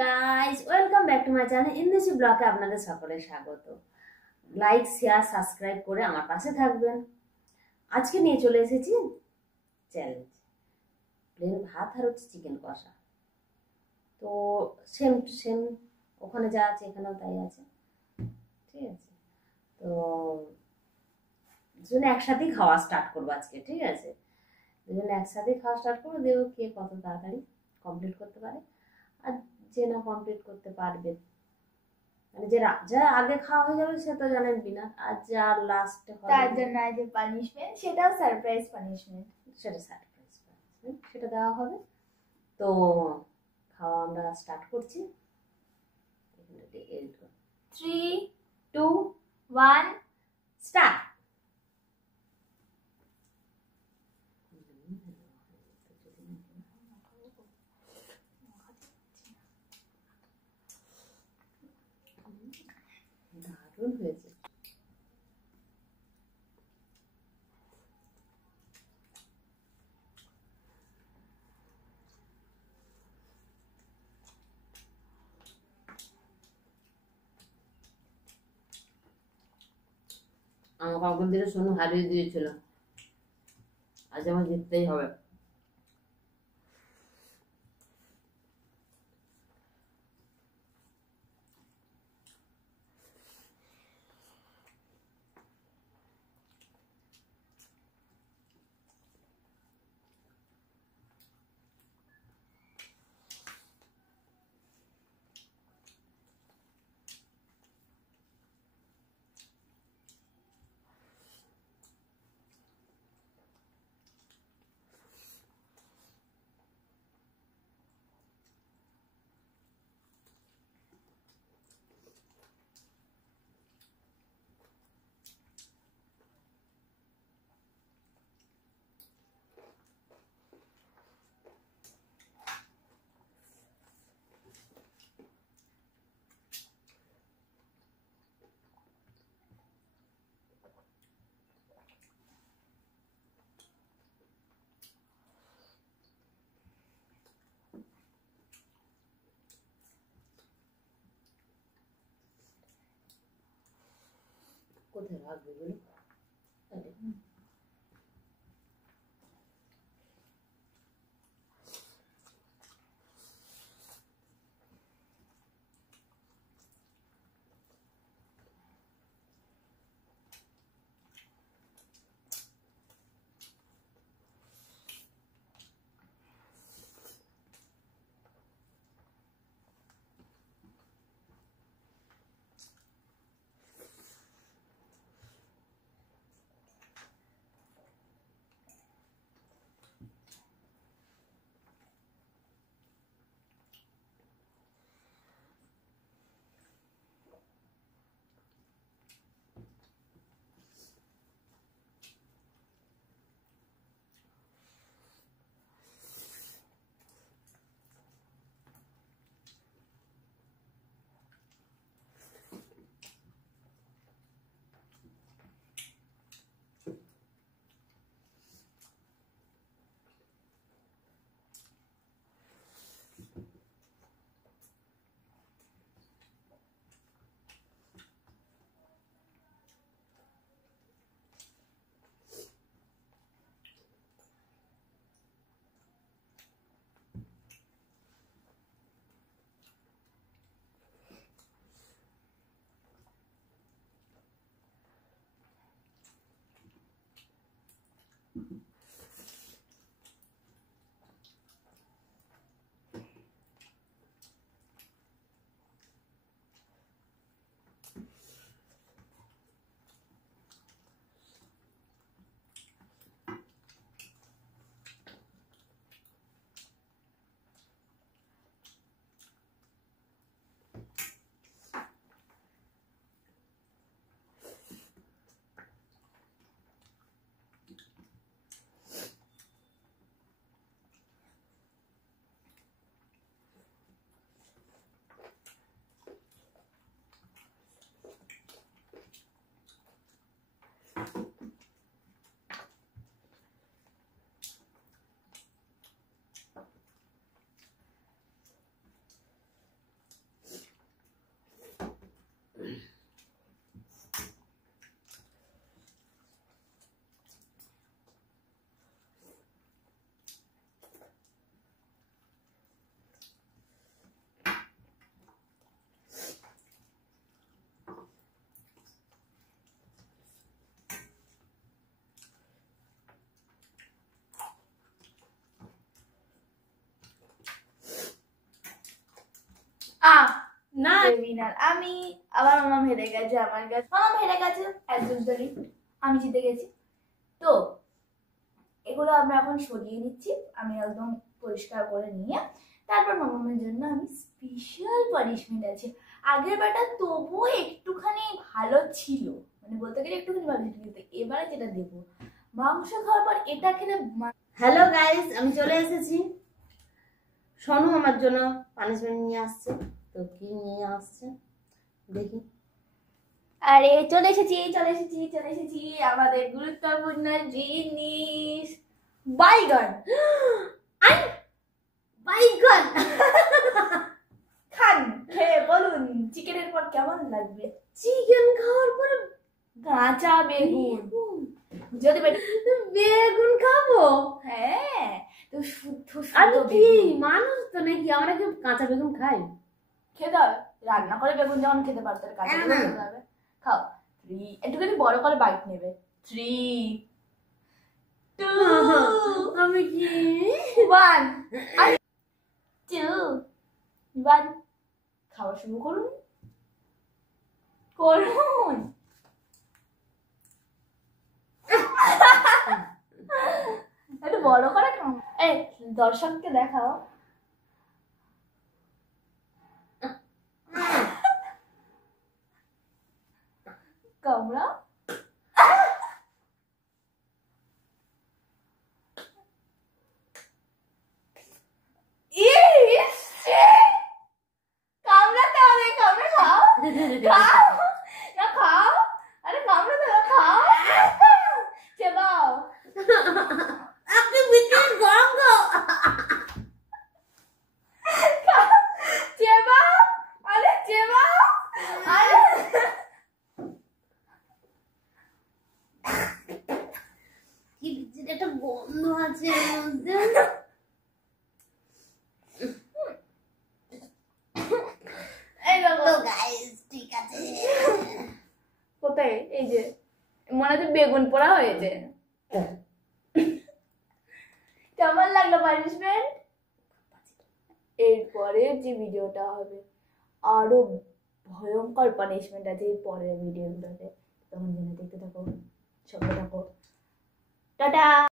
Guys, welcome back to my channel ইন্দেশি ব্লগে আপনাদের সকলের স্বাগত। লাইক, শেয়ার, সাবস্ক্রাইব করে আমার পাশে থাকবেন। আজকে নিয়ে চলে এসেছি চ্যালেঞ্জ, প্লেন ভাত আর হচ্ছে চিকেন কষা। তো সেম টু সেম, ওখানে যা আছে এখানেও তাই আছে, ঠিক আছে। তো দুজনে একসাথেই খাওয়া স্টার্ট করবো আজকে, ঠিক আছে। দুজনে একসাথেই খাওয়া স্টার্ট করবো, দেখবো কে কত তাড়াতাড়ি কমপ্লিট করতে পারে। আর যে না কমপ্লিট করতে পারবে, মানে যা আগে খাওয়া হয়ে যাবে সে তো জানেন বিনা, আর যা লাস্টে তার জন্য যে পানিশমেন্ট, সেটাও সারপ্রাইজ পানিশমেন্ট, সেটা সারপ্রাইজ পানিশমেন্ট, সেটা দেওয়া হবে। তো খাওয়া আমরা স্টার্ট করছি। 3, 2, 1 স্টার্ট। দারুণ হয়েছে। আমার কাউকে দিলে সোনু হারিয়ে দিয়েছিল, আজ আমার জিততেই হবে। কোথায় রাখবে বলো? না উইনার আমি। আবার মামাম হেরে গেছে আমার কাছে, মামাম হেরে গেছে একদম ধরি, আমি জিতে গেছি। তো এগুলো আমরা এখন সরিয়ে নিচ্ছি, আমি একদম পরিষ্কার করে নিয়ে তারপর মামামের জন্য আমি স্পেশাল পানিশমেন্ট আছে। আগের বারটা তবুও একটুখানি ভালো ছিল, মানে বলতে গেলে একটুখানি ভালো ছিল, কিন্তু এবারে যেটা দেবো মাংস খাওয়ার পর এটা খেলে হ্যালো গাইস, আমি চলে এসেছি। সোনু আমার জন্য পানিশমেন্ট নিয়ে আসছে। তো কি নিয়ে আসছে দেখি। আরে চলে এসেছি আমাদের গুরুত্বপূর্ণ জিনিস, বাইগন। বাইগন খান, খেয়ে বলুন চিকেনের পর কেমন লাগবে। চিকেন খাওয়ার পরে কাঁচা বেগুন, যদি বেগুন খাবো? হ্যাঁ, তো শুদ্ধ আমি শুদ্ধ কি বেগুন মানুষ তো নাকি আমরা কি কাঁচা বেগুন খাই? খেতে হবে, রান্না করে বেগুন যেমন খেতে পারতো কাঁচা না, বেগুন না। খেতে হবে। খাও, 3, একটুখানি বড় করে বাইট নেবে। 3, 2, আমি কি 1, 2, 1, খাওয়া শুরু করুন করুন। একটু বড় করে খাও, এই দর্শককে দেখাও। কামড়া, কামড়াতে হবে, কামড়া খাও, খাও না, খাও, আরে কামড়াতে হবে, খাও, চেবাও, আপনি ভিতরে গরম গো। চেবাও, আরে চেবাও, আরে কি ভিতরে একটা গন্ধ আছে এর মধ্যে। এই দেখো তো গাইস ঠিক আছে। কোথায়, এই যে মনে হচ্ছে বেগুন পোড়া হয়েছে। কেমন লাগলো পানিশমেন্ট? এরপরে যে ভিডিওটা হবে আরো ভয়ঙ্কর পানিশমেন্ট আছে এর পরের ভিডিওগুলোতে, তখন জেনে দেখতে থাকো, সঙ্গে থাকো। টাটা।